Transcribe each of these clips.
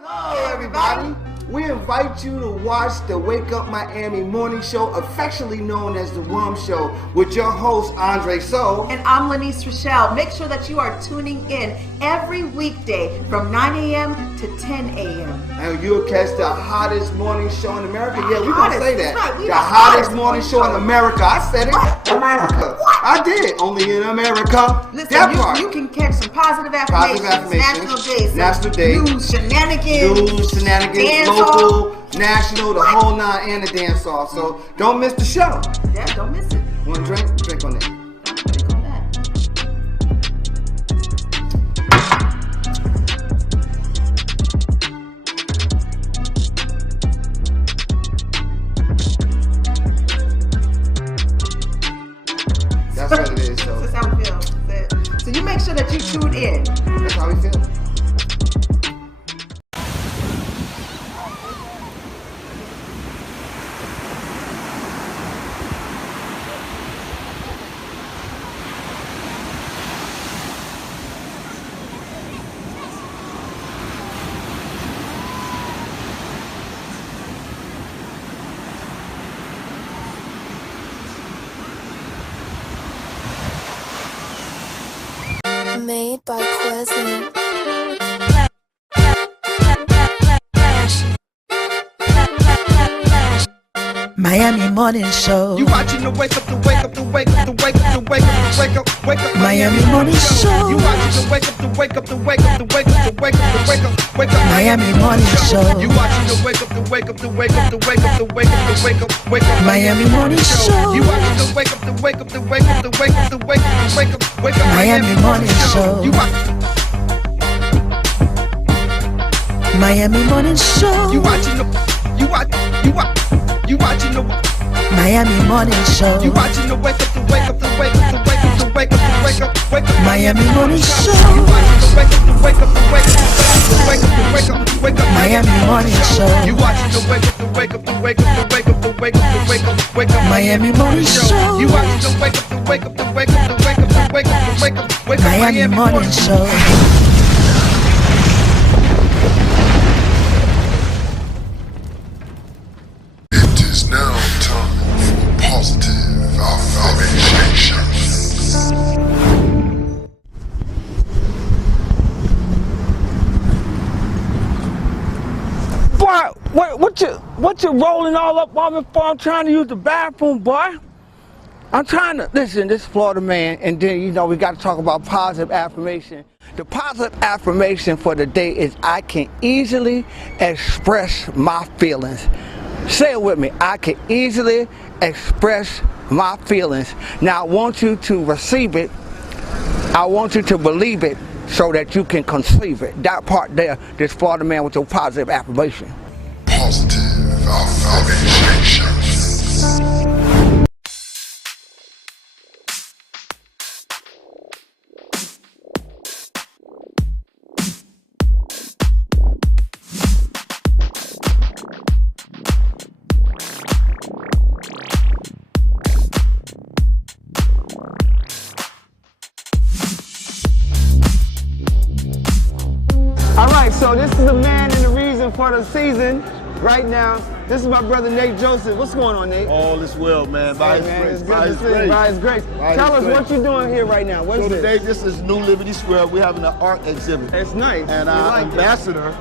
Hello, everybody. We invite you to watch the Wake Up Miami morning show, affectionately known as the WUMMS Show, with your host, Andre So. And I'm Lanice Rochelle. Make sure that you are tuning in every weekday from 9 a.m. to 10 a.m. And you'll catch the hottest morning show in America. Yeah, we're going to say that. Right, the hottest morning show in America. I said it. America. I did. Only in America. Listen, that part. You can catch some positive affirmations. National days. News, shenanigans. Local, national, the whole nine, and the dance off. So don't miss the show. Yeah, don't miss it. Want to drink? Drink on it. Drink on that. That's what it is. So that's how we feel. So you make sure that you tune in. That's how we feel. Made by Quezzy. Miami Morning Show. You watching the wake up, the wake up, the wake up, the wake up, the wake up, the wake up, wake up. Miami Morning Show. You watching the wake up, the wake up, the wake up, the wake up, the wake up, the wake up, wake up. Miami Morning Show. You watching the wake up, the wake up, the wake up, the wake up, the wake up, the wake up, wake up. Miami Morning Show. You watching the wake up, the wake up, the wake up, the wake up, the wake up, the wake up, wake up. Miami Morning Show. You Miami Morning Show. You watching the you watching the Miami Morning Show. You watching the wake up, the wake up, the wake up, the wake up, the wake up, the wake up, wake up. Miami Morning Show. You watching the wake up, the wake up, the wake up, the wake up, the wake up, the wake up. Miami Morning Show. You watching the wake up, the wake up, the wake up, the wake up, the wake up, the wake up, wake up. Miami Morning Show. You watching the wake up, the wake up, the wake up, the wake up, the wake up, the wake up, wake up. Miami Morning Show. Now time for positive affirmations. Boy, what you rolling all up on me for? I'm trying to use the bathroom, boy. I'm trying to, listen, this is Florida man, and then, you know, we got to talk about positive affirmation. The positive affirmation for the day is I can easily express my feelings. Say it with me. I can easily express my feelings. Now, I want you to receive it. I want you to believe it so that you can conceive it. That part there, this Florida man with your positive affirmation. Positive affirmations. So this is the man and the reason for the season right now. This is my brother Nate Joseph. What's going on, Nate? All is well, man. By His grace. It's good to see you. By His grace. Tell us what you're doing here right now. What is this? Today, this is New Liberty Square. We're having an art exhibit. It's nice. And our ambassador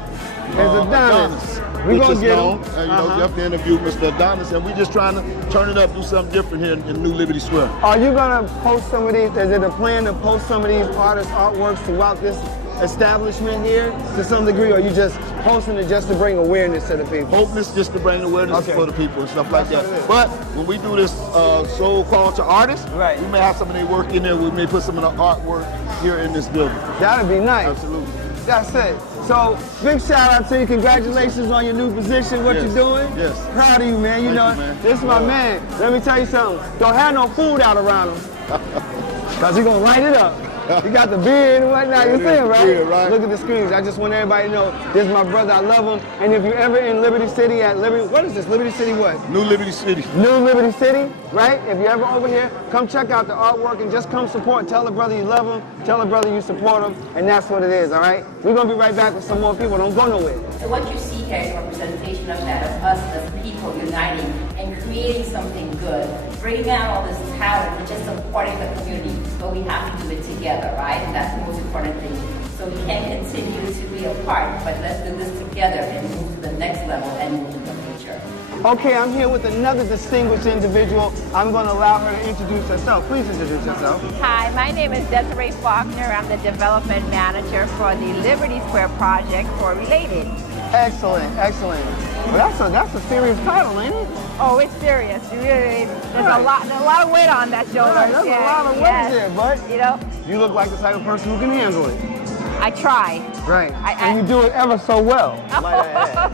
is Adonis. We're going to get him. And, you know, you have to interview Mr. Adonis, and we're just trying to turn it up, do something different here in New Liberty Square. Are you going to post some of these? Is it a plan to post some of these artists' artworks throughout this establishment here to some degree, or are you just posting it just to bring awareness to the people? Hoping it's just to bring awareness for the people and stuff like that. But when we do this show called to artists, right, we may have some of their work in there. We may put some of the artwork here in this building. That'd be nice. Absolutely. That's it. So, big shout out to you. Congratulations on your new position, what you're doing. Yes. Proud of you, man. You know, this is my man. Let me tell you something. Don't have no food out around him. Because he's going to light it up. You got the beard and whatnot. You see him, right? Beard, right? Look at the screens. I just want everybody to know this is my brother. I love him. And if you're ever in Liberty City at Liberty, what is this? Liberty City what? New Liberty City. New Liberty City, right? If you're ever over here, come check out the artwork and just come support. Tell a brother you love him. Tell a brother you support him. And that's what it is, all right? We're going to be right back with some more people. Don't go nowhere. So what you see here is a representation of that, of us as people uniting and creating something good, bringing out all this talent and just supporting the community. So we have to do it together, right? And that's the most important thing. So we can't continue to be apart, but let's do this together and move to the next level and move to the future. Okay, I'm here with another distinguished individual. I'm going to allow her to introduce herself. Please introduce yourself. Hi, my name is Desiree Faulkner. I'm the development manager for the Liberty Square project for Related. Excellent, excellent. Well, that's a serious title, ain't it? Oh, it's serious. There's a lot of weight on that shoulder. Right, there's a lot of weight there, but you know, you look like the type of person who can handle it. I try. Right, and you do it ever so well.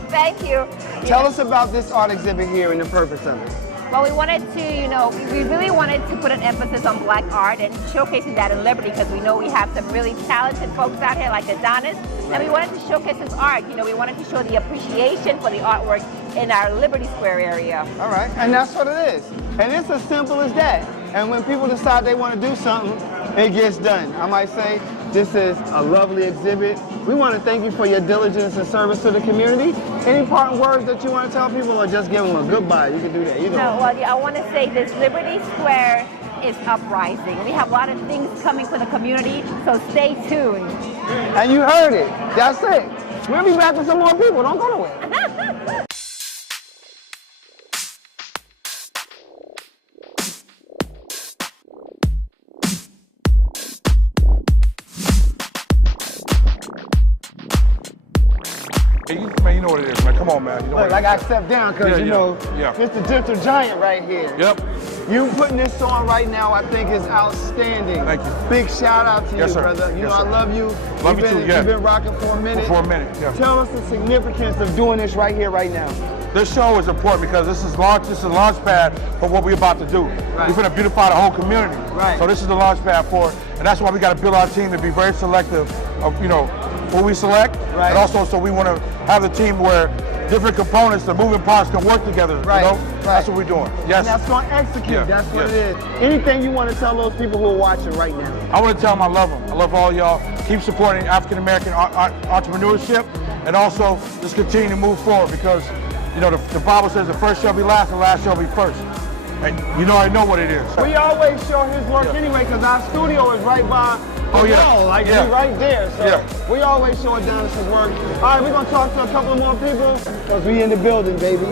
Thank you. Tell us about this art exhibit here and the purpose of it. Well, we wanted to, we really wanted to put an emphasis on Black art and showcasing that in Liberty because we know we have some really talented folks out here like Adonis, and we wanted to showcase his art. We wanted to show the appreciation for the artwork in our Liberty Square area. All right, and that's what it is. And it's as simple as that. And when people decide they want to do something, it gets done. I might say, this is a lovely exhibit. We want to thank you for your diligence and service to the community. Any parting words that you want to tell people or just give them a goodbye? You can do that. Either way. I want to say this Liberty Square is uprising. We have a lot of things coming for the community, so stay tuned. And you heard it. That's it. We'll be back with some more people. Don't go nowhere. Man, you know what it is, man. Come on, man. You know Look, I got to step down because, it's the gentle giant right here. Yep. You putting this on right now, I think, is outstanding. Thank you. Big shout out to you, sir. brother. You Yes, know, sir. I love you. Love you too, yeah. You've been rocking for a minute. For a minute, yeah. Tell us the significance of doing this right here, right now. This show is important because this is a launch pad for what we're about to do. Right. We're going to beautify the whole community. Right. So this is the launch pad for it. And that's why we got to build our team to be very selective of, who we select. Right. And also, so we want to have the team where different components, the moving parts can work together. Right. Right. That's what we're doing. Yes. And that's going to execute. Yeah. That's what it is. Anything you want to tell those people who are watching right now? I want to tell them I love them. I love all y'all. Keep supporting African-American entrepreneurship, and also just continue to move forward because, the Bible says the first shall be last, and the last shall be first. And I know what it is. We always show his work anyway because our studio is right by the wall, we right there. So we always show Adonis' work. All right, we're going to talk to a couple more people because we in the building, baby.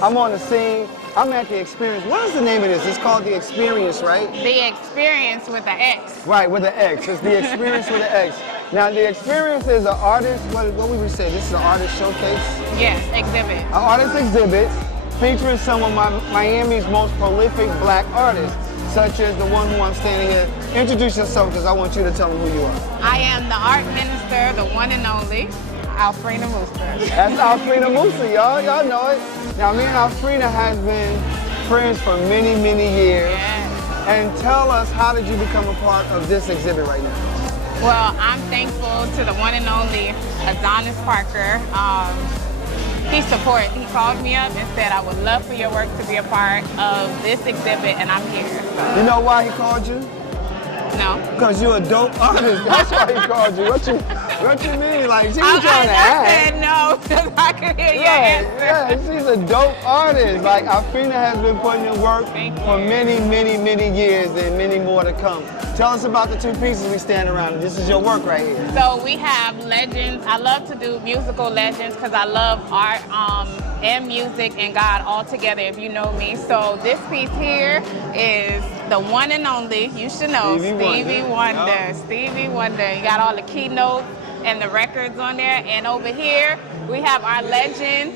I'm on the scene. I'm at the Experience. What is the name of this? It's called The Experience, right? The Experience with an X. Right, with an X. It's The Experience with an X. Now, The Experience is an artist, what would we say? This is an artist showcase? Yes, exhibit. An artist exhibit featuring some of Miami's most prolific Black artists, such as the one who I'm standing here. Introduce yourself because I want you to tell them who you are. I am the art minister, the one and only, Alfreda Mooster. That's Alfreda Mooster, y'all. Y'all know it. Now, me and Alfreda has been friends for many, many years. Yes. And tell us, how did you become a part of this exhibit right now? Well, I'm thankful to the one and only Adonis Parker. He called me up and said, I would love for your work to be a part of this exhibit, and I'm here. So. You know why he called you? No. Because you're a dope artist. That's why he called you. What you mean? Like, she was trying to act. I said no, because I could hear your answer. Yeah, she's a dope artist. Like, Alfreda has been putting in work for many, many, many years and many more to come. Tell us about the two pieces we stand around. This is your work right here. So we have legends. I love to do musical legends because I love art and music and God all together, if you know me. So this piece here is the one and only, you should know, Stevie Wonder. Stevie Wonder. You got all the keynotes and the records on there. And over here, we have our legend,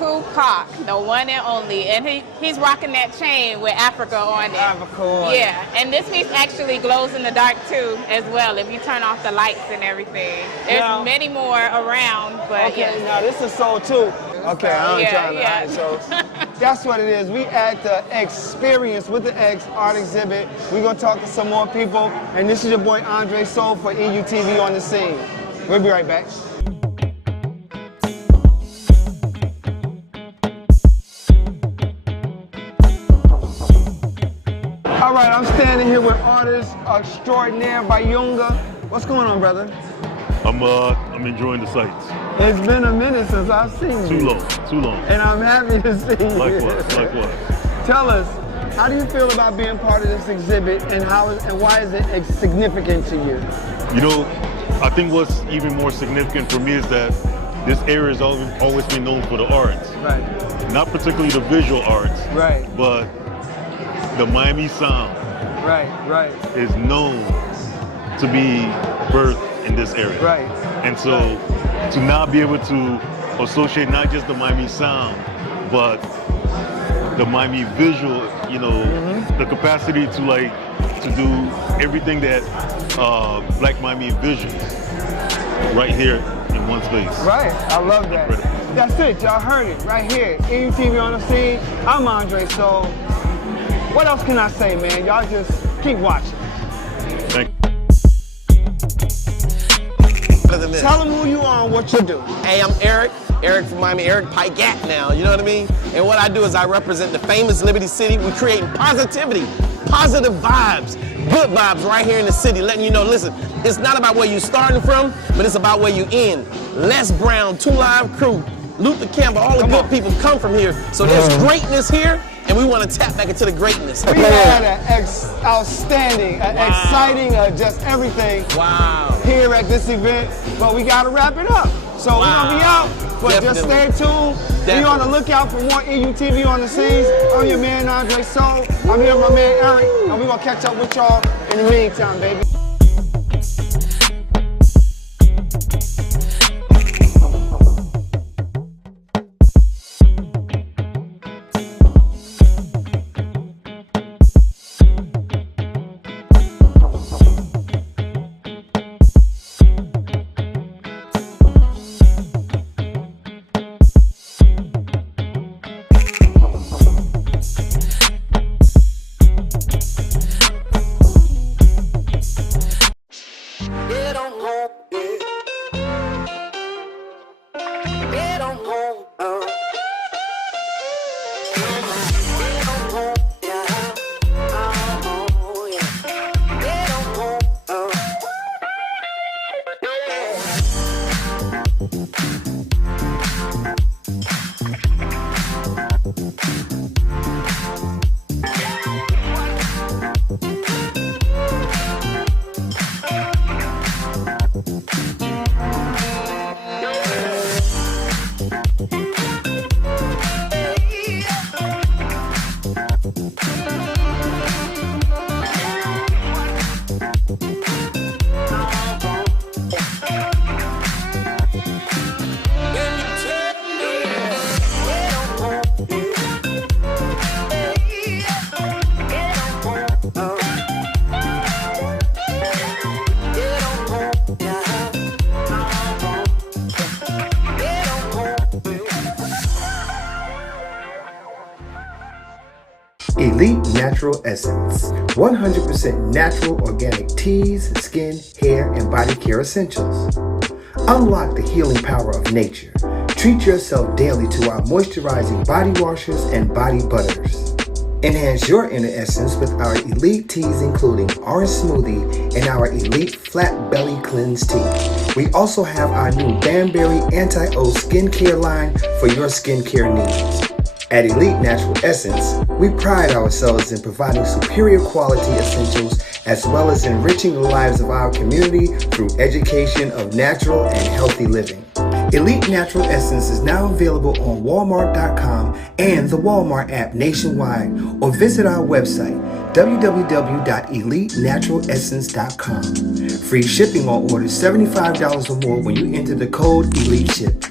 Tupac, the one and only, and he's rocking that chain with Africa on it. Africa on Yeah, and this piece actually glows in the dark too, as well. If you turn off the lights and everything, there's many more around. But okay, now this is sold too. Okay, I'm trying to. Yeah. So that's what it is. We at the Experience with the X art exhibit. We're gonna talk to some more people, and this is your boy Andre Soul for EUTV on the scene. We'll be right back. All right, I'm standing here with artist extraordinaire Bayunga. What's going on, brother? I'm enjoying the sights. It's been a minute since I've seen you. Too long. And I'm happy to see you. Likewise. Tell us, how do you feel about being part of this exhibit, and why is it significant to you? You know, I think what's even more significant for me is that this area has always been known for the arts. Right. Not particularly the visual arts. Right. But the Miami sound. Right. Is known to be birthed in this area. Right. And so to now be able to associate not just the Miami sound, but the Miami visual, you know, the capacity to do everything that Black Miami envisions right here in one space. Right, I love that. Incredible. That's it, y'all heard it right here. EUTV on the scene. I'm Andre Soul. What else can I say, man? Y'all just keep watching. Thank you. Tell them who you are and what you do. Hey, I'm Eric from Miami, Eric Pygat now, you know what I mean? And what I do is I represent the famous Liberty City. We create positivity, positive vibes, good vibes right here in the city, letting you know, listen, it's not about where you're starting from, but it's about where you end. Les Brown, 2 Live Crew, Luther Campbell, all the good people come from here. So there's greatness here, and we want to tap back into the greatness. We had an outstanding, exciting, just everything here at this event, but we got to wrap it up. So we're going to be out, but just stay tuned. Be on the lookout for more EUTV on the scenes. I'm your man, Andre Soul. I'm here with my man, Eric, and we're going to catch up with y'all in the meantime, baby. Elite Natural Essence, 100% natural organic teas, skin, hair, and body care essentials. Unlock the healing power of nature. Treat yourself daily to our moisturizing body washers and body butters. Enhance your inner essence with our elite teas including Orange Smoothie and our elite Flat Belly Cleanse Tea. We also have our new Banberry Anti-O skincare line for your skincare needs. At Elite Natural Essence, we pride ourselves in providing superior quality essentials as well as enriching the lives of our community through education of natural and healthy living. Elite Natural Essence is now available on Walmart.com and the Walmart app nationwide, or visit our website www.elitenaturalessence.com. Free shipping on orders $75 or more when you enter the code ELITESHIP.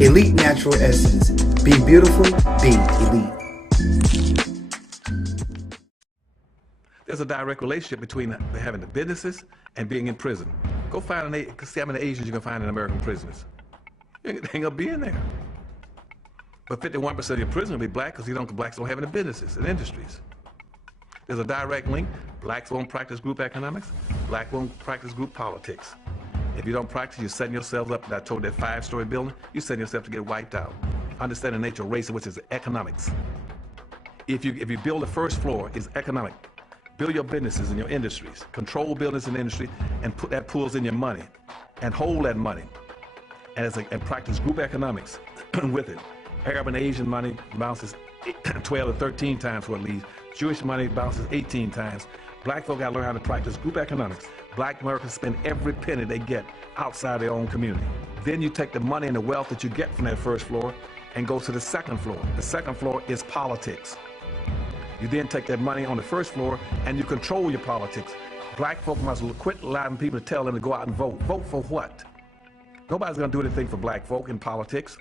Elite Natural Essence. Be beautiful, be elite. There's a direct relationship between having the businesses and being in prison. Go find see how many Asians you can find in American prisons. You ain't gonna be in there. But 51% of your prison will be black because blacks don't have any businesses and industries. There's a direct link. Blacks won't practice group economics. Black won't practice group politics. If you don't practice, you're setting yourselves up. I told that 5-story building, you're setting yourself to get wiped out. Understand the nature of race, which is economics. If you build the first floor, it's economic. Build your businesses and your industries. Control business and industry, and put that pulls in your money, and hold that money, and practice group economics with it. Arab and Asian money bounces 12 to 13 times what it leaves. Jewish money bounces 18 times. Black folk got to learn how to practice group economics. Black Americans spend every penny they get outside their own community. Then you take the money and the wealth that you get from that first floor and go to the second floor. The second floor is politics. You then take that money on the first floor and you control your politics. Black folk must quit allowing people to tell them to go out and vote. Vote for what? Nobody's going to do anything for black folk in politics.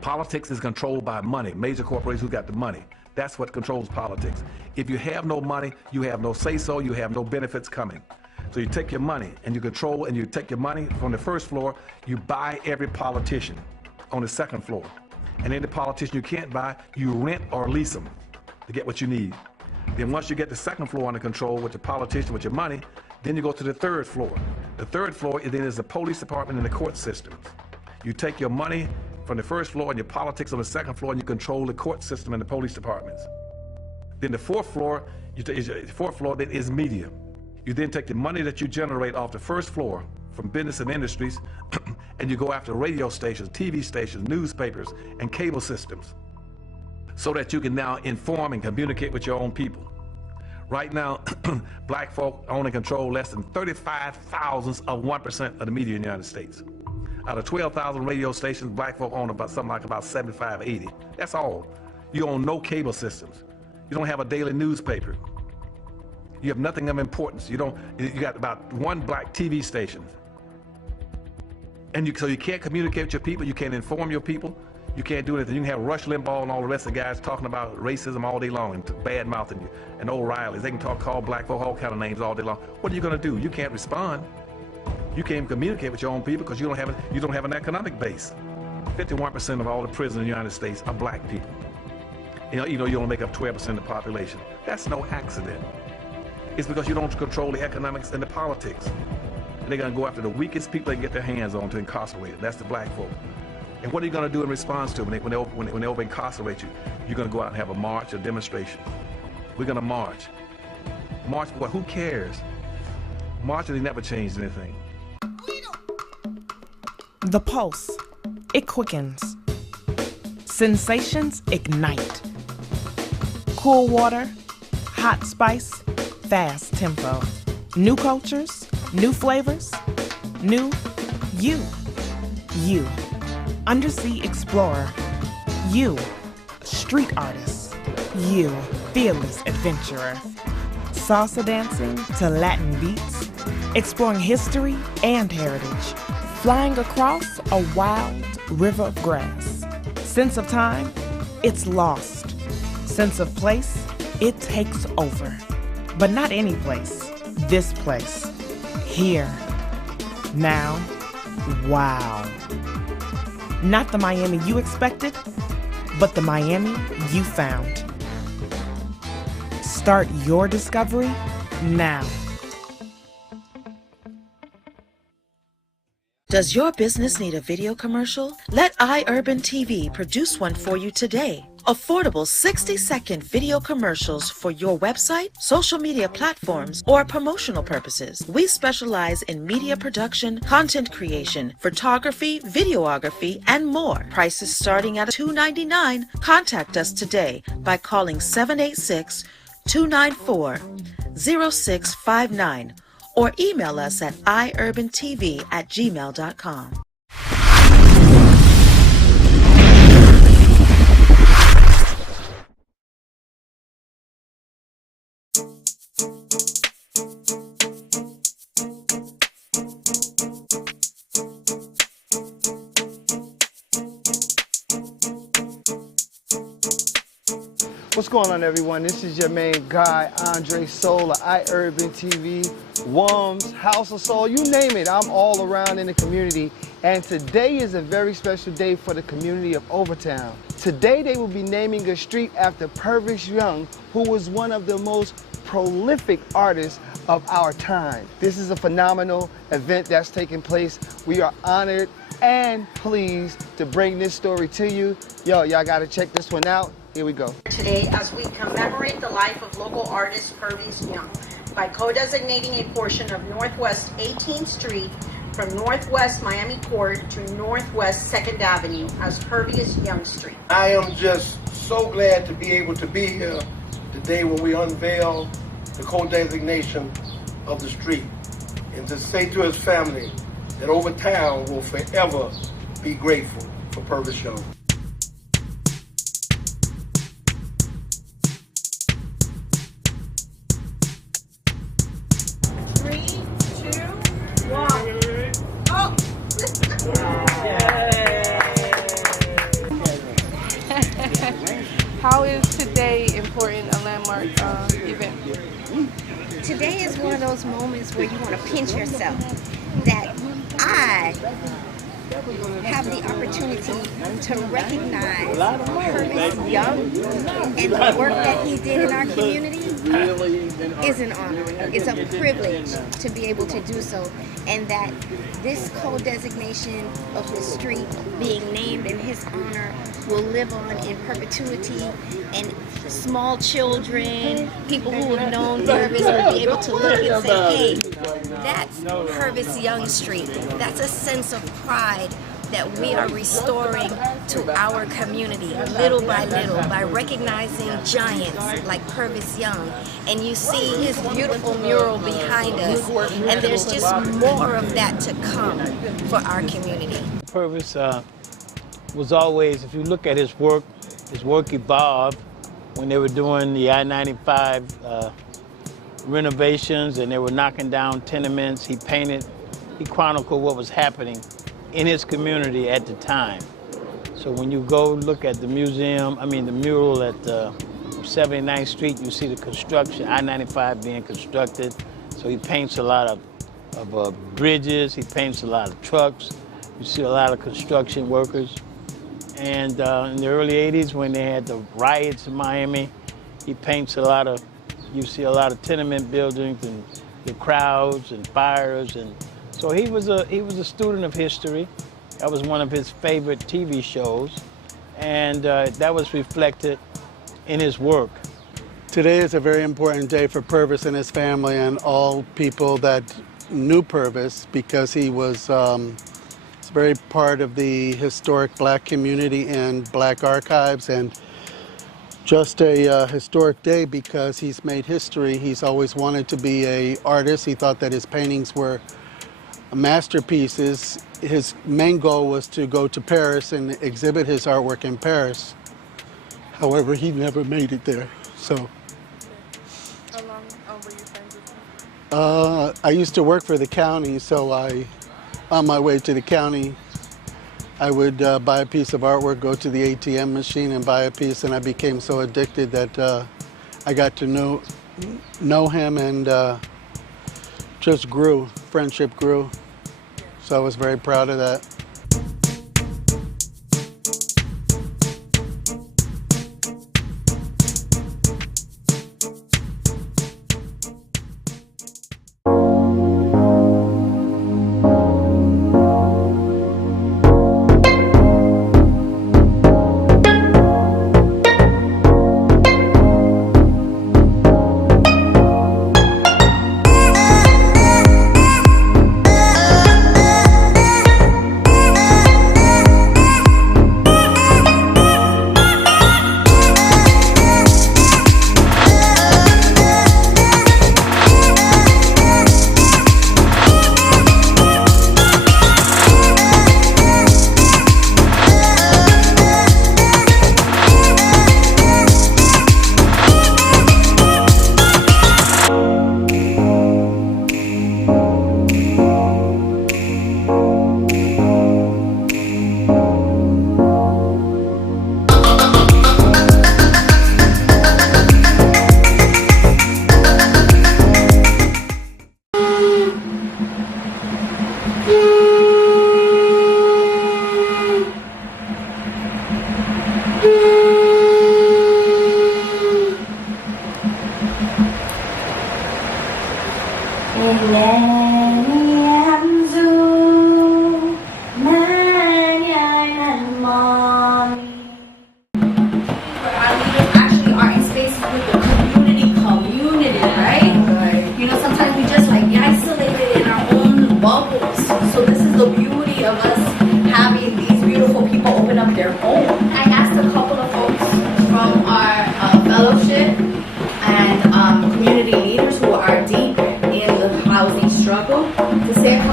Politics is controlled by money, major corporations who got the money. That's what controls politics. If you have no money, you have no say-so, you have no benefits coming. So you take your money and you control, and you take your money from the first floor, you buy every politician on the second floor. And any politician you can't buy, you rent or lease them to get what you need. Then once you get the second floor under control with the politician, with your money, then you go to the third floor. The third floor then is the police department and the court systems. You take your money from the first floor and your politics on the second floor, and you control the court system and the police departments. Then the fourth floor, then is media. You then take the money that you generate off the first floor from business and industries, and you go after radio stations, TV stations, newspapers, and cable systems, so that you can now inform and communicate with your own people. Right now, black folk own and control less than 35 thousandths of 1% of the media in the United States. Out of 12,000 radio stations, black folk own about 75, 80. That's all. You own no cable systems. You don't have a daily newspaper. You have nothing of importance. You got about one black TV station. And so you can't communicate with your people, you can't inform your people, you can't do anything. You can have Rush Limbaugh and all the rest of the guys talking about racism all day long and bad-mouthing you, and O'Reilly's. They can call black folk all kind of names all day long. What are you gonna do? You can't respond. You can't communicate with your own people because you don't have an economic base. 51% of all the prisoners in the United States are black people. You only make up 12% of the population. That's no accident. It's because you don't control the economics and the politics. And they're gonna go after the weakest people they can get their hands on to incarcerate them. That's the black folk. And what are you gonna do in response to them when they over incarcerate you? You're gonna go out and have a march, a demonstration. We're gonna march. March for what? Who cares? Marching, they never changed anything. The pulse, it quickens. Sensations ignite. Cool water, hot spice, fast tempo. New cultures, new flavors, new you. You, undersea explorer. You, street artist. You, fearless adventurer. Salsa dancing to Latin beats, exploring history and heritage. Flying across a wild river of grass. Sense of time, it's lost. Sense of place, it takes over. But not any place, this place. Here, now, wow. Not the Miami you expected, but the Miami you found. Start your discovery now. Does your business need a video commercial? Let iUrban TV produce one for you today. Affordable 60-second video commercials for your website, social media platforms, or promotional purposes. We specialize in media production, content creation, photography, videography, and more. Prices starting at $2.99. Contact us today by calling 786-294-0659 or email us at iurbantv@gmail.com. What's going on, everyone? This is your main guy, Andre Soul of iUrban TV, WUMMS, House of Soul, you name it. I'm all around in the community. And today is a very special day for the community of Overtown. Today they will be naming a street after Purvis Young, who was one of the most prolific artists of our time. This is a phenomenal event that's taking place. We are honored and pleased to bring this story to you. Yo, y'all gotta check this one out. Here we go. Today, as we commemorate the life of local artist Purvis Young by co-designating a portion of Northwest 18th Street from Northwest Miami Court to Northwest 2nd Avenue as Purvis Young Street. I am just so glad to be able to be here today when we unveil the co-designation of the street, and to say to his family that Overtown will forever be grateful for Purvis Young. How is today important, a landmark event? Today is one of those moments where you want to pinch yourself, that I have the opportunity to recognize Purvis Young and the work that he did in our community is an honor. It's a privilege to be able to do so, and that this co-designation of the street being named in his honor will live on in perpetuity, and small children, people who have known Purvis will be able to look and say, hey, that's Purvis Young Street. That's a sense of pride that we are restoring to our community little by little by recognizing giants like Purvis Young. And you see his beautiful mural behind us, and there's just more of that to come for our community. Purvis was always, if you look at his work evolved when they were doing the I-95 renovations and they were knocking down tenements. He chronicled what was happening in his community at the time. So when you go look at the the mural at 79th Street, you see the construction, I-95 being constructed. So he paints a lot of bridges, he paints a lot of trucks. You see a lot of construction workers. And in the early 80s, when they had the riots in Miami, he paints you see a lot of tenement buildings and the crowds and fires. And so he was a student of history. That was one of his favorite TV shows. And that was reflected in his work. Today is a very important day for Purvis and his family and all people that knew Purvis, because he was very part of the historic black community and black archives, and just a historic day because he's made history. He's always wanted to be an artist. He thought that his paintings were masterpieces. His main goal was to go to Paris and exhibit his artwork in Paris. However, he never made it there. So How long were you friends with him? I used to work for the county, so on my way to the county, I would buy a piece of artwork, go to the ATM machine and buy a piece, and I became so addicted that I got to know him, and just grew. Friendship grew. So I was very proud of that.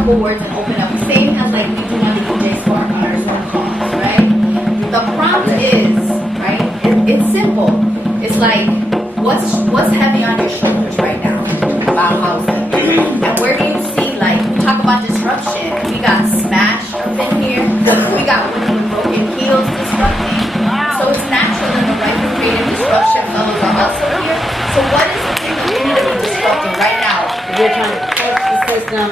boards and open up, same as like we do on the DJ Spark on our Zoom calls, right? The prompt is, right, it's simple. It's like, what's heavy on your shoulders right now about housing? And where do you see, like, we talk about disruption. We got Smash up in here. We got Women with Broken Heels disrupting. So it's natural in the right for creative disruption fellows are also here. So what is the thing that we're disrupting right now? We're trying to fix the system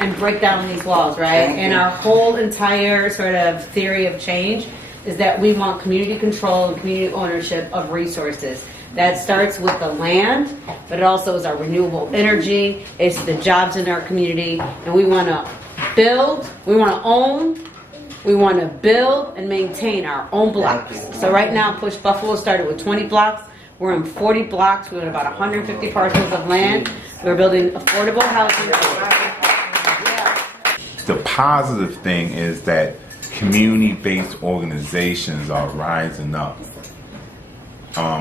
and break down these walls, right? And our whole entire sort of theory of change is that we want community control and community ownership of resources. That starts with the land, but it also is our renewable energy, it's the jobs in our community, and we want to build, we want to own, we want to build and maintain our own blocks. So right now, Push Buffalo started with 20 blocks. We're in 40 blocks. We're in about 150 parcels of land. We're building affordable housing. The positive thing is that community-based organizations are rising up.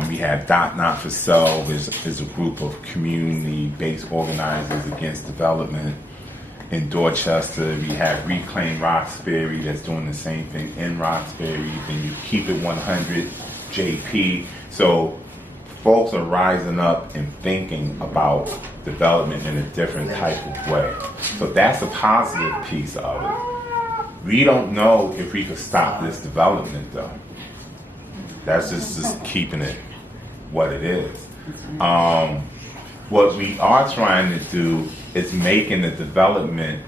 We have Not For Sale is a group of community-based organizers against development. In Dorchester, we have Reclaim Roxbury that's doing the same thing in Roxbury. Then you Keep It 100, JP. So folks are rising up and thinking about development in a different type of way. So that's a positive piece of it. We don't know if we could stop this development though. That's just keeping it what it is. What we are trying to do is making the development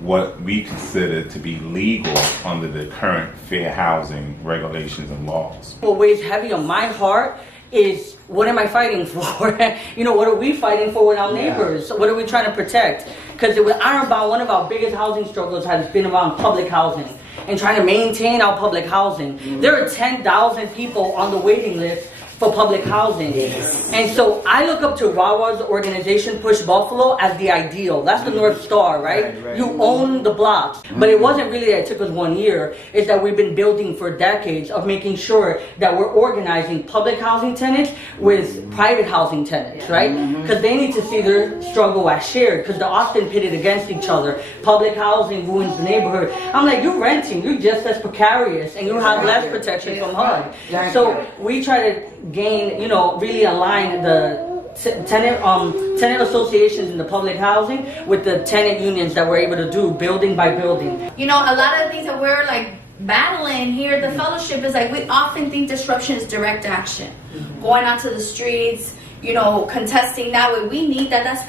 what we consider to be legal under the current fair housing regulations and laws. What weighs heavy on my heart is, what am I fighting for? You know, what are we fighting for with our neighbors? What are we trying to protect? Because with Ironbound, one of our biggest housing struggles has been around public housing and trying to maintain our public housing. There are 10,000 people on the waiting list for public housing. And so I look up to Rawa's organization, Push Buffalo, as the ideal. That's the North Star, right? You own the blocks. But it wasn't really that it took us 1 year. It's that we've been building for decades of making sure that we're organizing public housing tenants with private housing tenants, right? Because they need to see their struggle as shared, because they're often pitted against each other. Public housing ruins the neighborhood. I'm like, you're renting, you're just as precarious, and you have less protection from HUD. So we try to gain, you know, really align the tenant associations in the public housing with the tenant unions that we're able to do building by building. You know, a lot of the things that we're like battling here, the fellowship is like, we often think disruption is direct action. Going out to the streets, you know, contesting that way. We need that. That's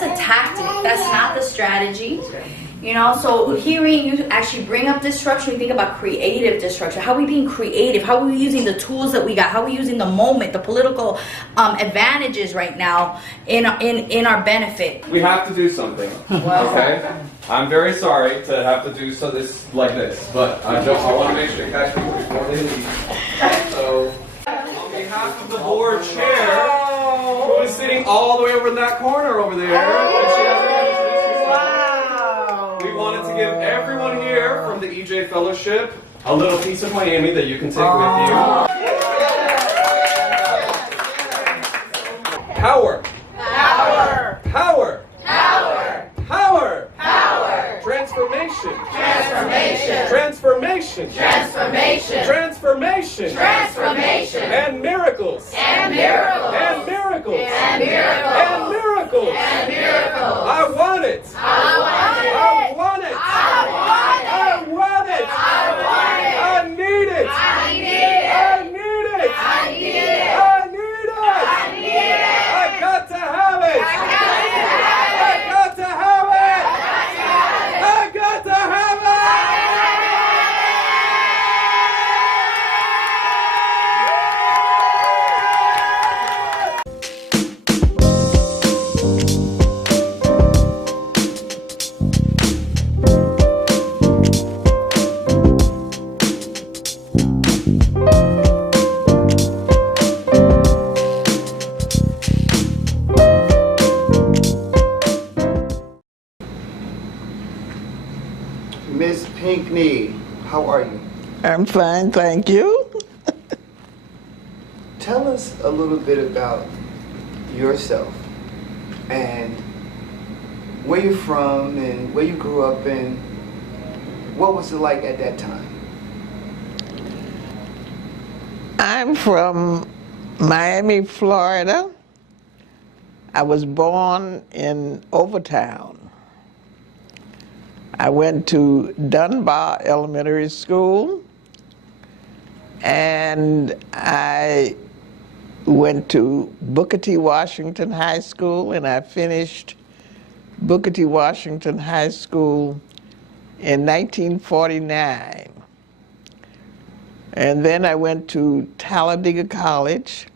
a tactic. That's not the strategy. You know, so hearing you actually bring up disruption, we think about creative disruption. How are we being creative? How are we using the tools that we got? How are we using the moment, the political advantages right now in our benefit? We have to do something. Okay? I'm very sorry to have to do this like this, but I want to make sure you catch people before they leave. So, on behalf of the board chair, who is sitting all the way over in that corner over there, we wanted to give everyone here from the EJ Fellowship a little piece of Miami that you can take with you. Power. Power. Power. Power. Power. Power. Transformation. Transformation. Transformation. Transformation. Transformation. Transformation. And miracles. And miracles. And miracles. And miracles. And miracles. And miracles. I want it. I want it. I want it. I want it. I want it. I want it. I need it. I need it. I need it. I need it. I need it. I need it. I got to have it. I got to have it. I got to have it. I got to have it. Miss Pinckney, how are you? I'm fine, thank you. Tell us a little bit about yourself and where you're from and where you grew up and what was it like at that time? I'm from Miami, Florida. I was born in Overtown. I went to Dunbar Elementary School, and I went to Booker T. Washington High School, and I finished Booker T. Washington High School in 1949. And then I went to Talladega College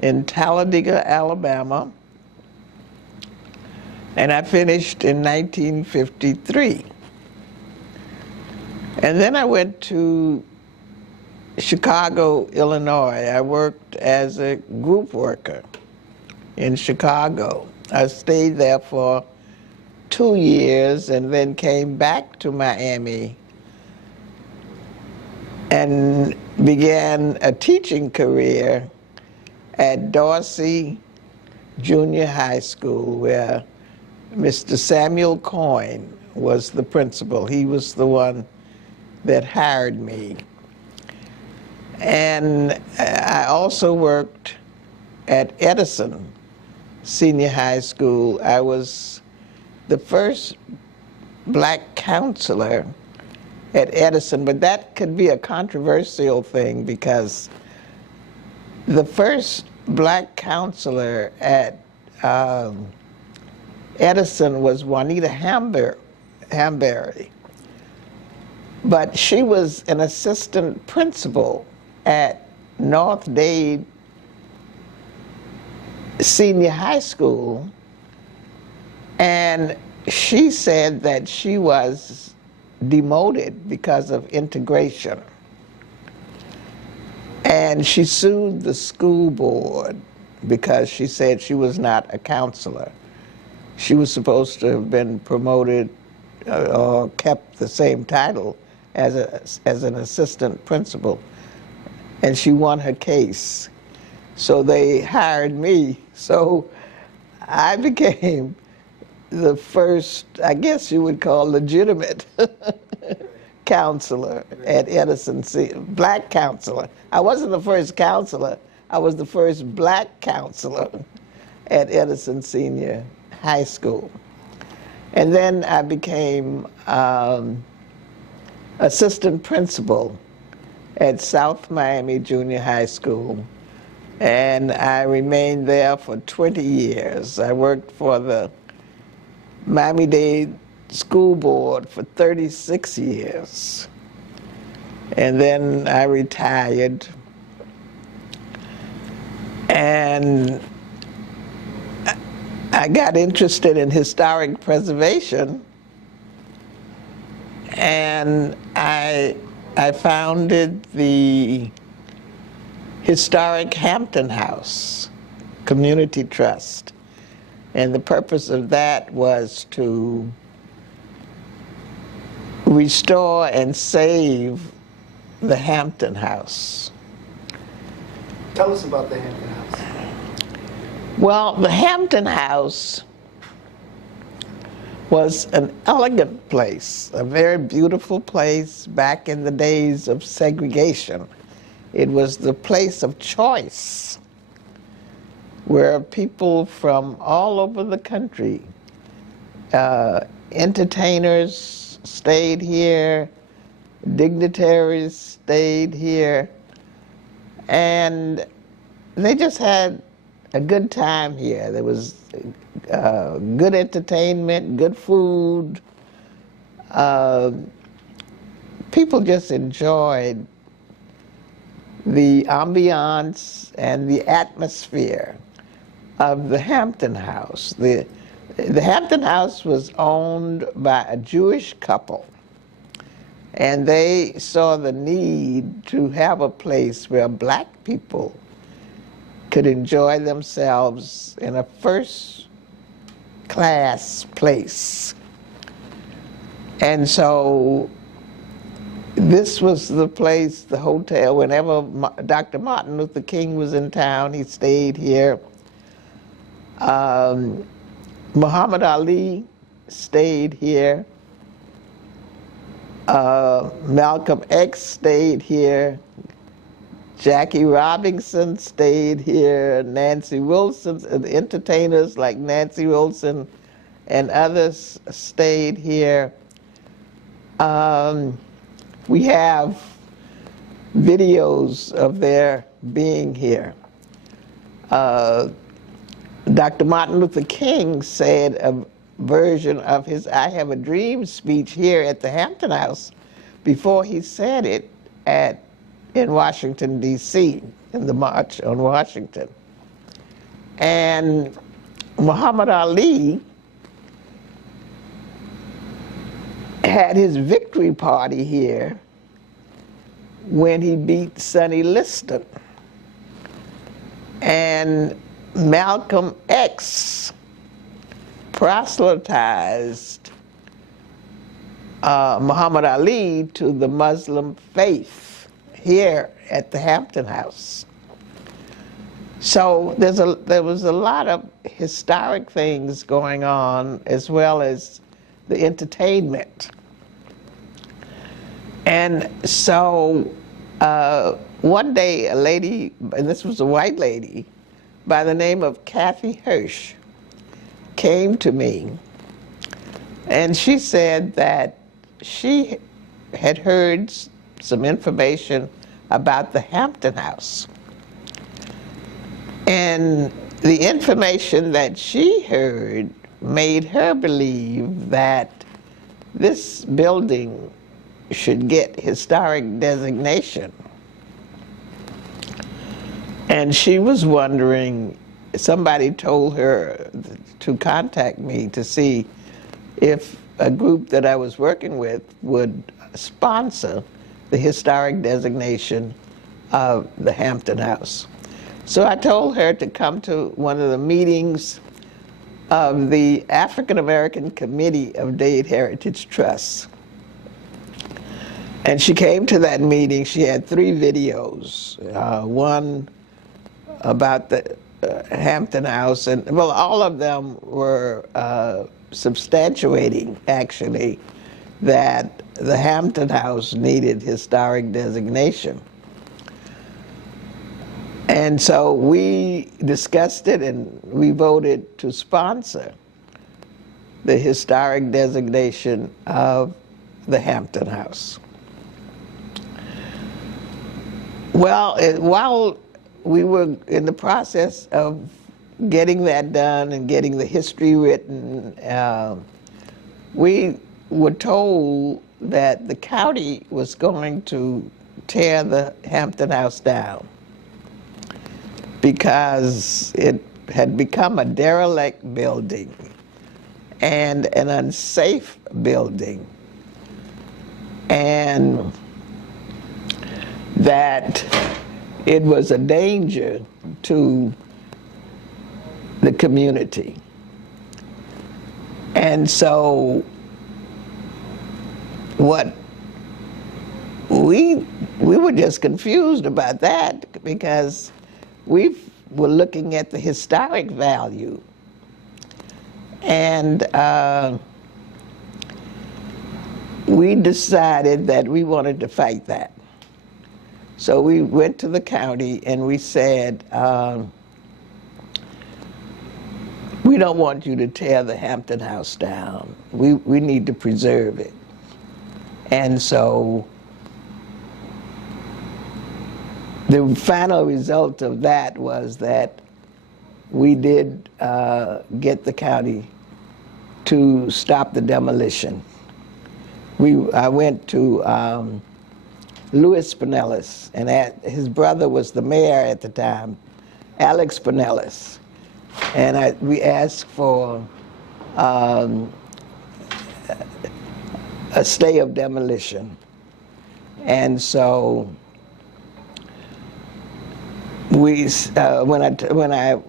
in Talladega, Alabama, and I finished in 1953. And then I went to Chicago, Illinois. I worked as a group worker in Chicago. I stayed there for 2 years and then came back to Miami and began a teaching career at Dorsey Junior High School, where Mr. Samuel Coyne was the principal. He was the one that hired me. And I also worked at Edison Senior High School. I was the first black counselor at Edison, but that could be a controversial thing because the first black counselor at Edison was Juanita Hamberry, but she was an assistant principal at North Dade Senior High School, and she said that she was demoted because of integration. And she sued the school board because she said she was not a counselor. She was supposed to have been promoted or kept the same title as an assistant principal. And she won her case. So they hired me. So I became the first, I guess you would call, legitimate counselor at Edison, black counselor. I wasn't the first counselor, I was the first black counselor at Edison Senior High School. And then I became assistant principal at South Miami Junior High School. And I remained there for 20 years. I worked for the Miami-Dade School Board for 36 years. And then I retired. And I got interested in historic preservation, and I founded the Historic Hampton House Community Trust. And the purpose of that was to restore and save the Hampton House. Tell us about the Hampton House. Well, the Hampton House was an elegant place, a very beautiful place back in the days of segregation. It was the place of choice where people from all over the country, entertainers stayed here, dignitaries stayed here, and they just had a good time here. There was good entertainment, good food. People just enjoyed the ambiance and the atmosphere of the Hampton House. The Hampton House was owned by a Jewish couple, and they saw the need to have a place where black people could enjoy themselves in a first-class place. And so this was the place, the hotel, whenever Dr. Martin Luther King was in town, he stayed here. Muhammad Ali stayed here. Malcolm X stayed here. Jackie Robinson stayed here. Nancy Wilson, entertainers like Nancy Wilson and others stayed here. We have videos of their being here. Dr. Martin Luther King said a version of his I Have a Dream speech here at the Hampton House before he said it in Washington, D.C., in the March on Washington. And Muhammad Ali had his victory party here when he beat Sonny Liston. And Malcolm X proselytized Muhammad Ali to the Muslim faith here at the Hampton House. So there was a lot of historic things going on, as well as the entertainment. And so one day a lady, and this was a white lady, by the name of Kathy Hirsch, came to me, and she said that she had heard some information about the Hampton House. And the information that she heard made her believe that this building should get historic designation. And she was wondering, somebody told her to contact me to see if a group that I was working with would sponsor the historic designation of the Hampton House. So I told her to come to one of the meetings of the African American Committee of Dade Heritage Trust. And she came to that meeting. She had 3 videos, one about the Hampton House, and well, all of them were substantiating, actually, that the Hampton House needed historic designation. And so we discussed it, and we voted to sponsor the historic designation of the Hampton House. Well, while we were in the process of getting that done and getting the history written, we were told that the county was going to tear the Hampton House down because it had become a derelict building and an unsafe building, and that it was a danger to the community. And so what we were just confused about that, because we were looking at the historic value, and we decided that we wanted to fight that. So we went to the county and we said, we don't want you to tear the Hampton House down. We need to preserve it. And so the final result of that was that we did get the county to stop the demolition. I went to Louis Pinellas, and his brother was the mayor at the time, Alex Pinellas. And we asked for a stay of demolition. And so when I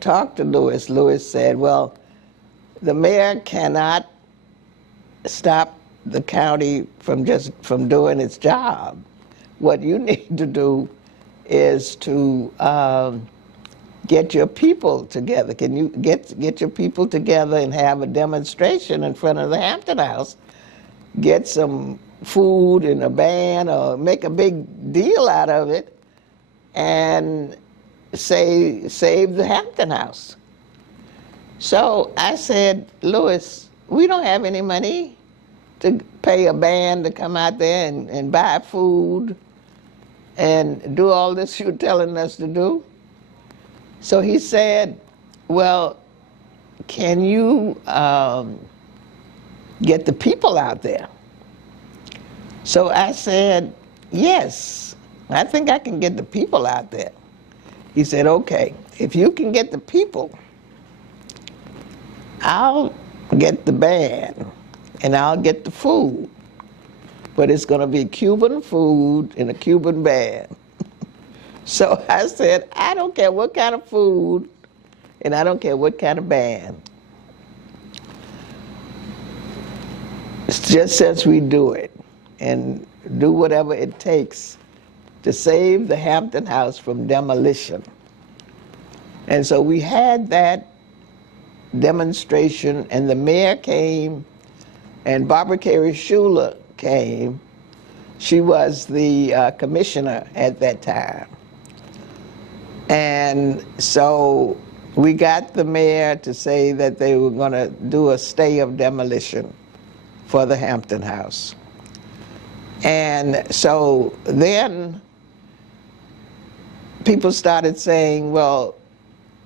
talked to Louis said, well, the mayor cannot stop the county from doing its job. What you need to do is to get your people together. Can you get your people together and have a demonstration in front of the Hampton House? Get some food and a band, or make a big deal out of it, and save the Hampton House. So I said, Louis, we don't have any money to pay a band to come out there and buy food and do all this you're telling us to do. So he said, well, can you get the people out there? So I said, yes, I think I can get the people out there. He said, okay, if you can get the people, I'll get the band and I'll get the food. But it's going to be Cuban food and a Cuban band. So I said, I don't care what kind of food and I don't care what kind of band. It's just since we do it and do whatever it takes to save the Hampton House from demolition. And so we had that demonstration, and the mayor came, and Barbara Carey Schuler came. She was the commissioner at that time. And so we got the mayor to say that they were going to do a stay of demolition for the Hampton House. And so then people started saying, well,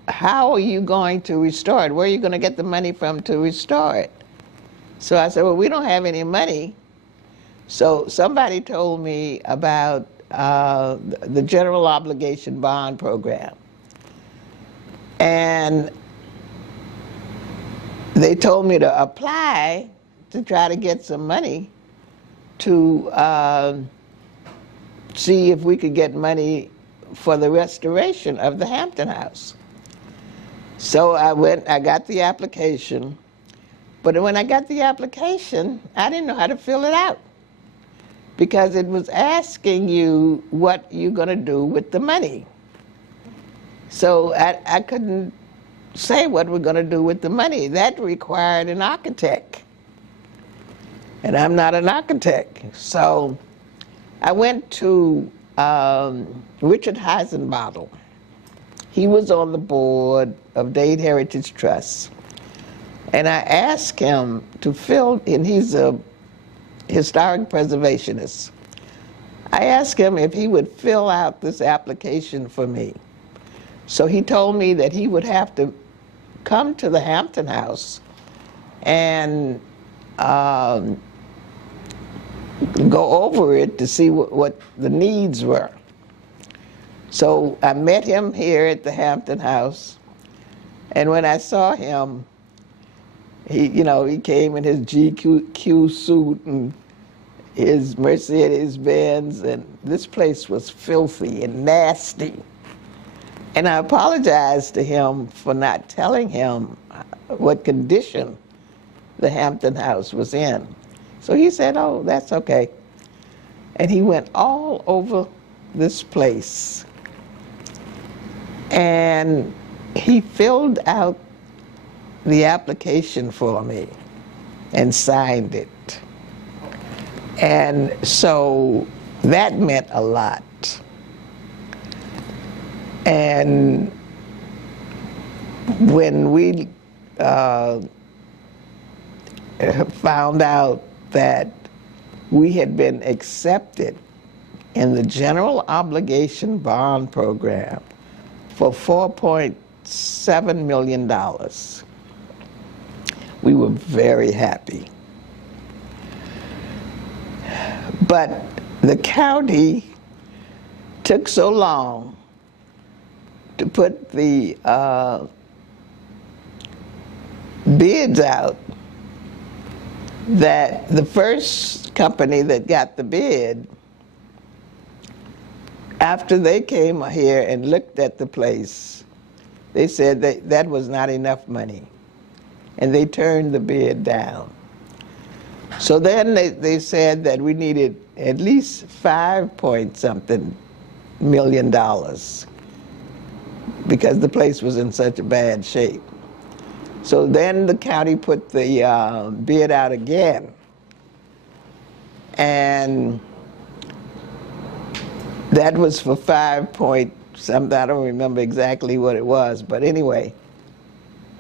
how are you going to restore it? Where are you going to get the money from to restore it? So I said, well, we don't have any money. So somebody told me about the general obligation bond program. And they told me to apply to try to get some money to see if we could get money for the restoration of the Hampton House. So I went, I got the application, but when I got the application, I didn't know how to fill it out because it was asking you what you're going to do with the money. So I couldn't say what we're going to do with the money. That required an architect, and I'm not an architect. So I went to Richard Heisenbottle. He was on the board of Dade Heritage Trust. And I asked him to fill, and he's a historic preservationist. I asked him if he would fill out this application for me. So he told me that he would have to come to the Hampton House and go over it to see what the needs were. So I met him here at the Hampton House, and when I saw him, he came in his GQ suit and his Mercedes Benz, and this place was filthy and nasty. And I apologized to him for not telling him what condition the Hampton House was in. So he said, oh, that's okay. And he went all over this place. And he filled out the application for me and signed it. And so that meant a lot. And when we found out that we had been accepted in the General Obligation Bond Program for $4.7 million, we were very happy. But the county took so long to put the bids out that the first company that got the bid, after they came here and looked at the place, they said that was not enough money, and they turned the bid down. So then they said that we needed at least $5 point something million because the place was in such a bad shape. So then the county put the bid out again. And that was for 5 point something, I don't remember exactly what it was, but anyway,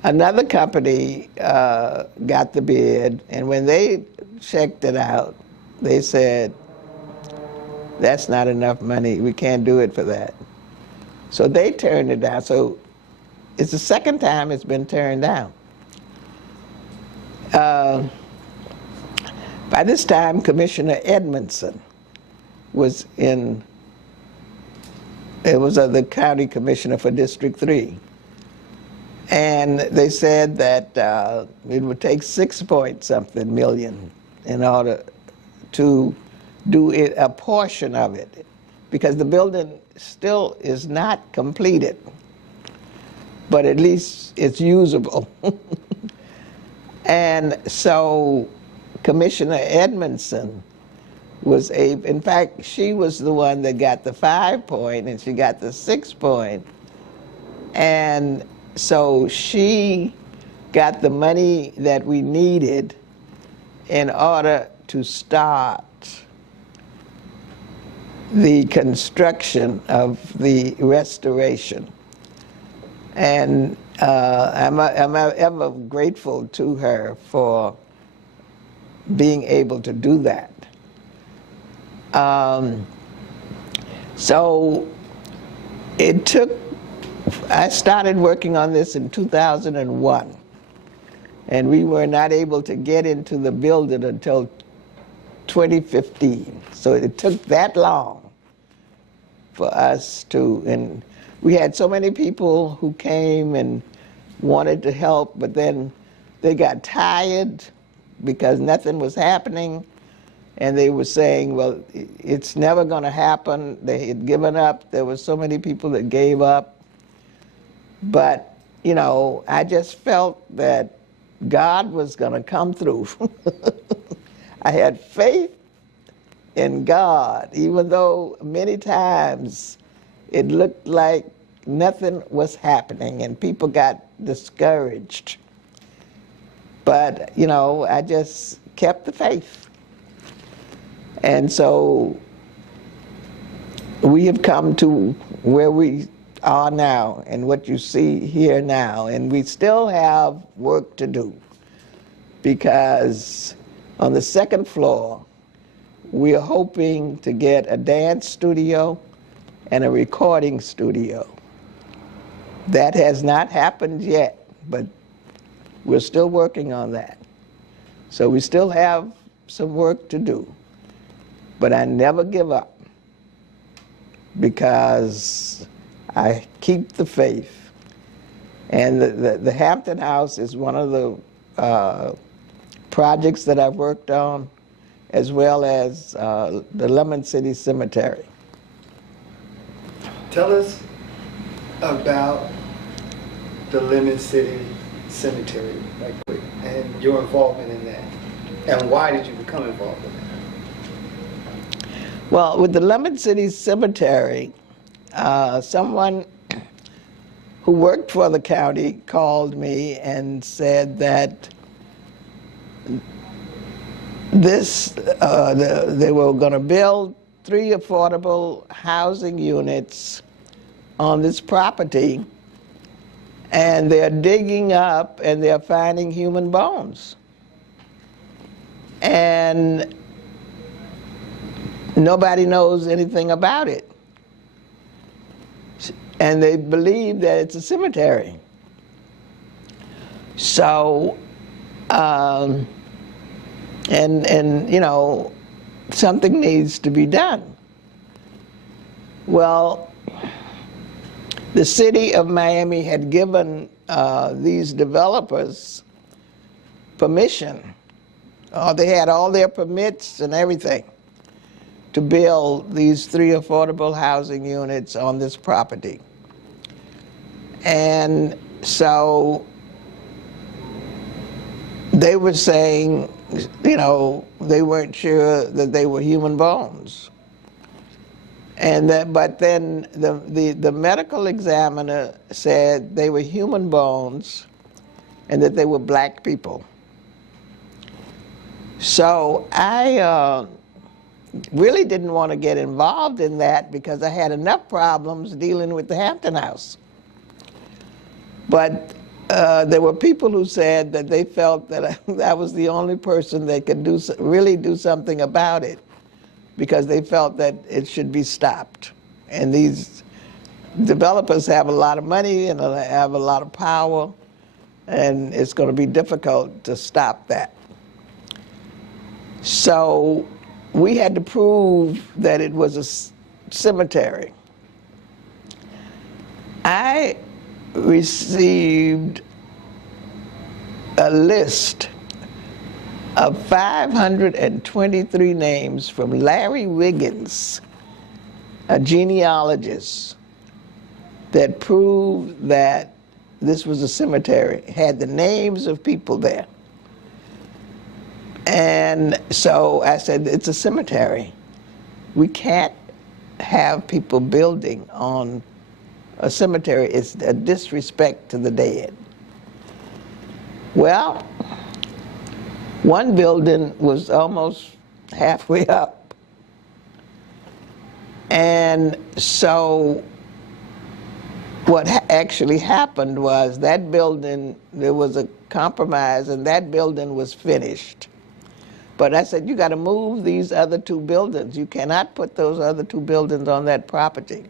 another company got the bid, and when they checked it out, they said, that's not enough money, we can't do it for that. So they turned it down. So it's the second time it's been turned down. By this time, Commissioner Edmondson was in, it was the county commissioner for District 3. And they said that it would take 6 point something million in order to do it, a portion of it, because the building still is not completed, but at least it's usable. And so Commissioner Edmondson was in fact, she was the one that got the 5 point and she got the 6 point. And so she got the money that we needed in order to start the construction of the restoration. And I'm ever grateful to her for being able to do that. So it took, I started working on this in 2001, and we were not able to get into the building until 2015. So it took that long for us to, and we had so many people who came and wanted to help, but then they got tired because nothing was happening, and they were saying, well, it's never going to happen. They had given up. There were so many people that gave up. But, you know, I just felt that God was going to come through. I had faith in God, even though many times it looked like nothing was happening and people got discouraged. But, you know, I just kept the faith. And so we have come to where we are now and what you see here now, and we still have work to do, because on the second floor we are hoping to get a dance studio and a recording studio. That has not happened yet, but we're still working on that. So we still have some work to do, but I never give up, because I keep the faith. And the Hampton House is one of the projects that I've worked on, as well as the Lemon City Cemetery. Tell us about the Lemon City Cemetery, and your involvement in that. And why did you become involved in that? Well, with the Lemon City Cemetery, someone who worked for the county called me and said that they were going to build 3 affordable housing units on this property, and they're digging up and they're finding human bones. And nobody knows anything about it. And they believe that it's a cemetery. So, and you know, something needs to be done. Well, the city of Miami had given these developers permission. They had all their permits and everything to build these 3 affordable housing units on this property. And so they were saying, you know, they weren't sure that they were human bones. And but then the medical examiner said they were human bones and that they were black people. So I really didn't want to get involved in that because I had enough problems dealing with the Hampton House. But there were people who said that they felt that I was the only person that could really do something about it, because they felt that it should be stopped. And these developers have a lot of money and have a lot of power, and it's going to be difficult to stop that. So we had to prove that it was a cemetery. I received a list of 523 names from Larry Wiggins, a genealogist, that proved that this was a cemetery. It had the names of people there. And so I said, it's a cemetery. We can't have people building on a cemetery. It's a disrespect to the dead. Well, one building was almost halfway up. And so what actually happened was that building, there was a compromise, and that building was finished. But I said, you got to move these other two buildings. You cannot put those other two buildings on that property.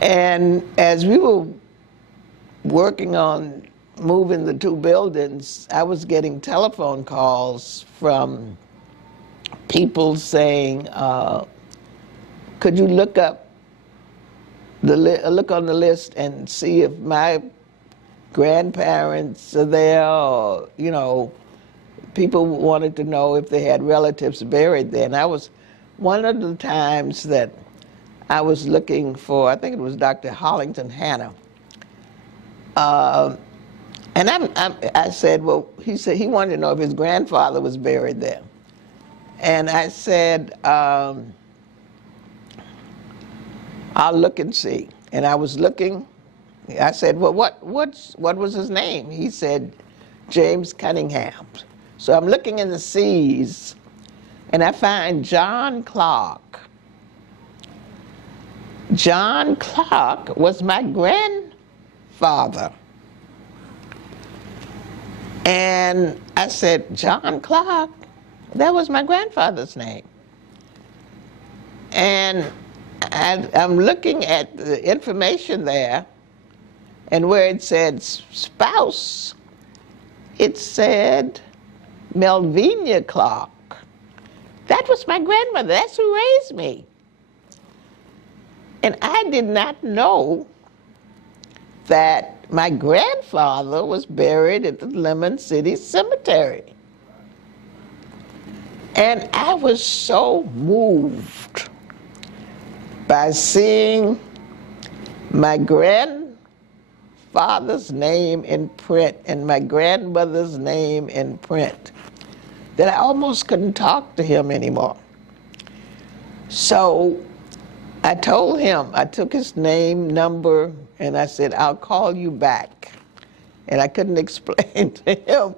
And as we were working on moving the two buildings, I was getting telephone calls from people saying, could you look up look on the list and see if my grandparents are there, or, you know, people wanted to know if they had relatives buried there. And I was, one of the times that I was looking for, I think it was Dr. Hollington Hanna, and I said, well, he said he wanted to know if his grandfather was buried there. And I said, I'll look and see. And I was looking. I said, well, what was his name? He said, James Cunningham. So I'm looking in the C's, and I find John Clark. John Clark was my grandfather. And I said, John Clark, that was my grandfather's name. And I'm looking at the information there, and where it said spouse, it said Melvina Clark. That was my grandmother. That's who raised me. And I did not know that my grandfather was buried at the Lemon City Cemetery. And I was so moved by seeing my grandfather's name in print and my grandmother's name in print that I almost couldn't talk to him anymore. So I told him, I took his name, number, and I said, I'll call you back. And I couldn't explain to him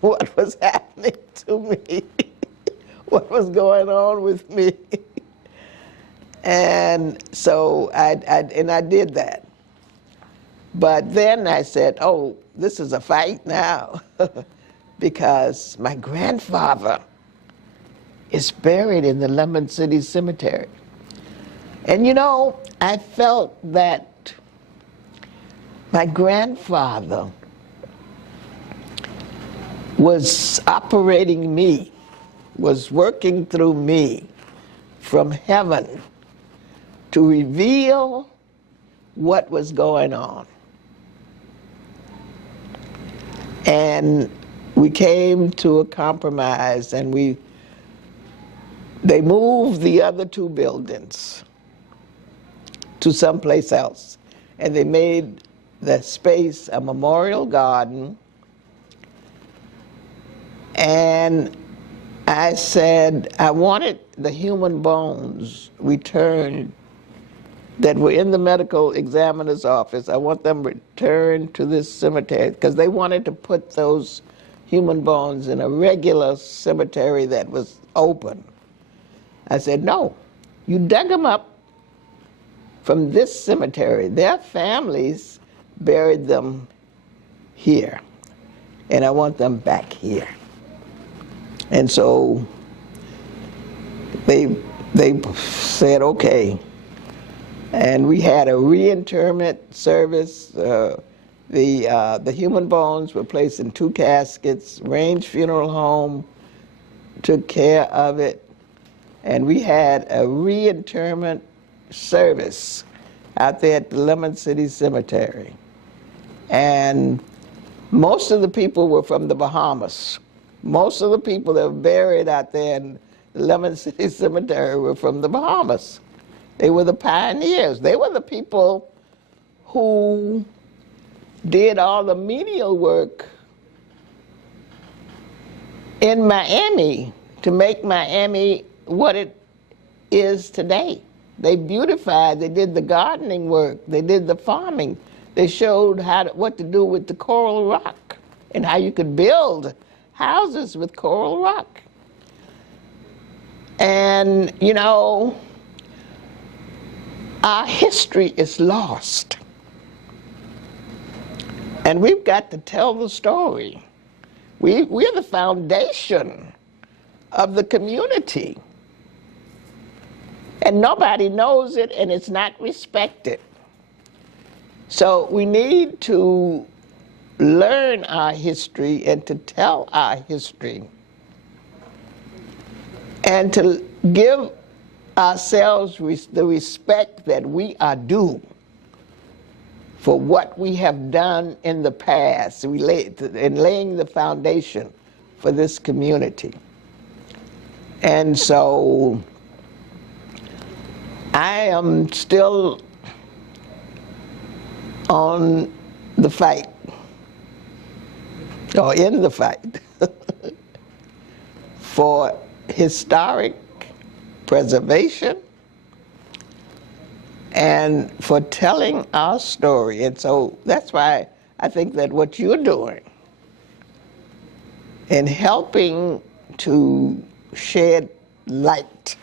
what was happening to me, what was going on with me. And so I did that. But then I said, oh, this is a fight now, because my grandfather is buried in the Lemon City Cemetery. And you know, I felt that my grandfather was operating me, was working through me from heaven to reveal what was going on. And we came to a compromise, and they moved the other two buildings to someplace else. And they made the space a memorial garden. And I said I wanted the human bones returned that were in the medical examiner's office. I want them returned to this cemetery because they wanted to put those human bones in a regular cemetery that was open. I said, no, you dug them up from this cemetery. Their families buried them here, and I want them back here. And so they said, okay. And we had a reinterment service. The human bones were placed in 2 caskets. Range Funeral Home took care of it. And we had a reinterment service out there at the Lemon City Cemetery. And most of the people were from the Bahamas. Most of the people that were buried out there in the Lemon City Cemetery were from the Bahamas. They were the pioneers. They were the people who did all the menial work in Miami to make Miami what it is today. They beautified, they did the gardening work, they did the farming. They showed what to do with the coral rock and how you could build houses with coral rock. And, you know, our history is lost. And we've got to tell the story. We're the foundation of the community. And nobody knows it, and it's not respected. So we need to learn our history and to tell our history and to give ourselves the respect that we are due for what we have done in the past in laying the foundation for this community. And so I am still on the fight, or in the fight, for historic preservation and for telling our story. And so that's why I think that what you're doing in helping to shed light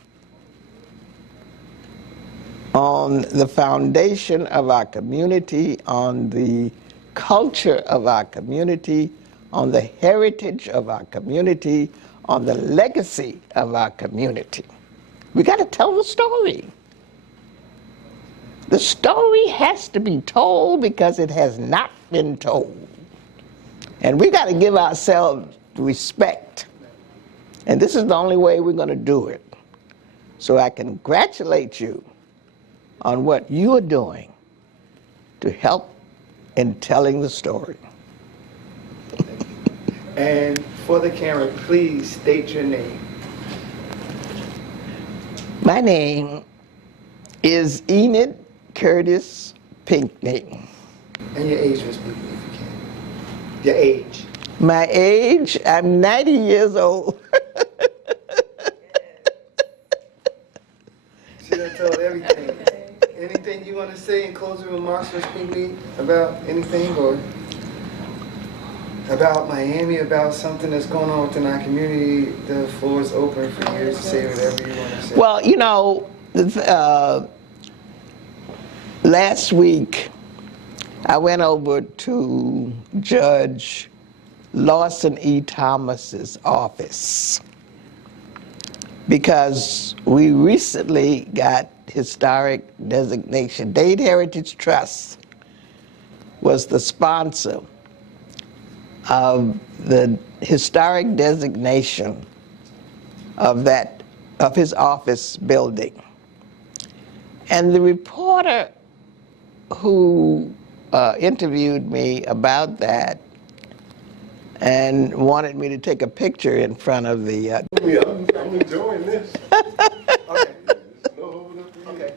on the foundation of our community, on the culture of our community, on the heritage of our community, on the legacy of our community. We got to tell the story. The story has to be told because it has not been told. And we got to give ourselves respect. And this is the only way we're going to do it. So I congratulate you on what you are doing to help in telling the story. And for the camera, please state your name. My name is Enid Curtis Pinckney. And your age, Ms. Pinckney, if you can. Your age. My age, I'm 90 years old. She done told everything. Anything you want to say in closing remarks, Ms. Pinckney, about anything, or about Miami, about something that's going on within our community? The floor is open for you to say whatever you want to say. Well, you know, last week I went over to Judge Lawson E. Thomas's office because we recently got historic designation. Dade Heritage Trust was the sponsor of the historic designation of his office building. And the reporter who interviewed me about that and wanted me to take a picture in front of the... I'm enjoying this. Okay. Okay.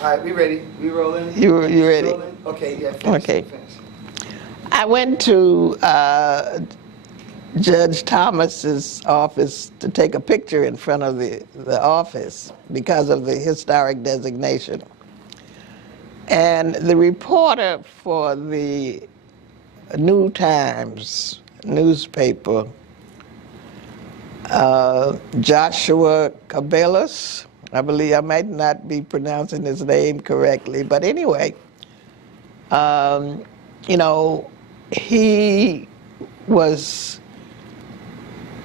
All right, we ready? We rolling? You ready? Rolling? Okay, yeah, finish. Okay. Finish. I went to Judge Thomas's office to take a picture in front of the office because of the historic designation. And the reporter for the New Times newspaper, Joshua Cabellas, I believe, I might not be pronouncing his name correctly, but anyway, you know, he was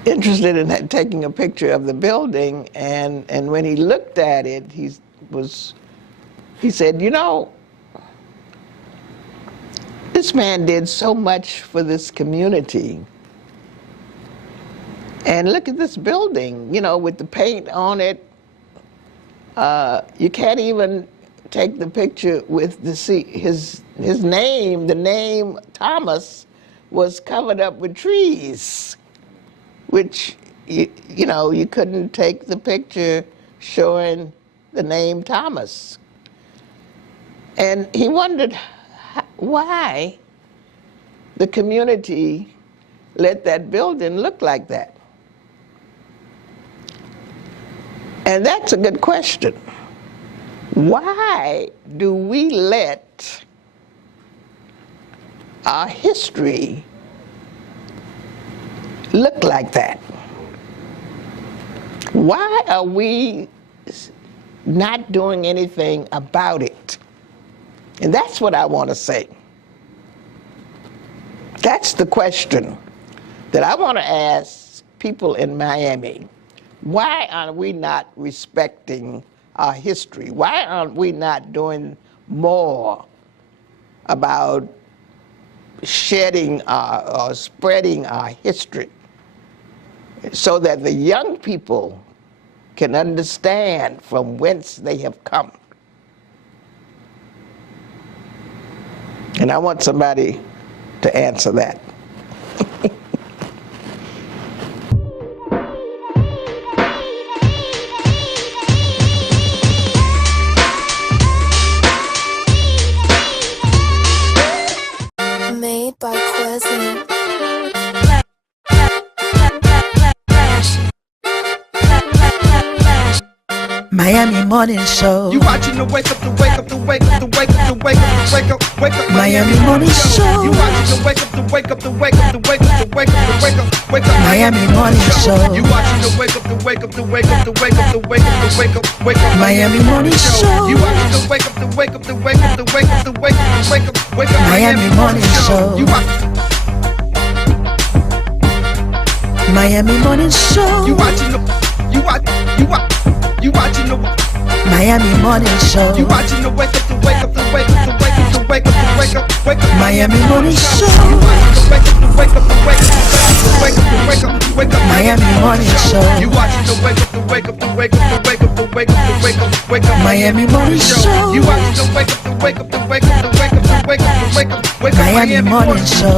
interested in taking a picture of the building, and when he looked at it, he said, you know, this man did so much for this community. And look at this building, you know, with the paint on it. You can't even take the picture with his name. The name Thomas was covered up with trees, which, you know, you couldn't take the picture showing the name Thomas. And he wondered why the community let that building look like that. And that's a good question. Why do we let our history look like that? Why are we not doing anything about it? And that's what I want to say. That's the question that I want to ask people in Miami. Why are we not respecting our history? Why aren't we not doing more about shedding or spreading our history so that the young people can understand from whence they have come? And I want somebody to answer that. Made by Quezzy. Miami Morning Show. You watching the wake up, the wake up, the wake up, the wake up, the wake up, the wake up, wake up. Miami Morning Show. You watching the wake up, the wake up, the wake up, the wake up, the wake up, the wake up, wake up. Miami Morning Show. You watching the wake up, the wake up, the wake up, the wake up, the wake up, the wake up, wake up. Miami Morning Show. You watching the wake up, the wake up, the wake up, the wake up, the wake up, the wake up, wake up. Miami Morning Show. You Miami Morning Show. You watching the Miami Morning Show. You watching the wake up, the wake up, the wake up, the wake up, the wake up, the wake up, wake up. Miami Morning Show. You watching the wake up, the wake up, the wake up, the wake up, the wake up, the wake up. Miami Morning Show. You watching the wake up, the wake up, the wake up, the wake up, the wake up, the wake up, wake up. Miami Morning Show. You watching the wake up, the wake up, the wake up, the wake up, the wake up, the wake up, wake up. Miami Morning Show.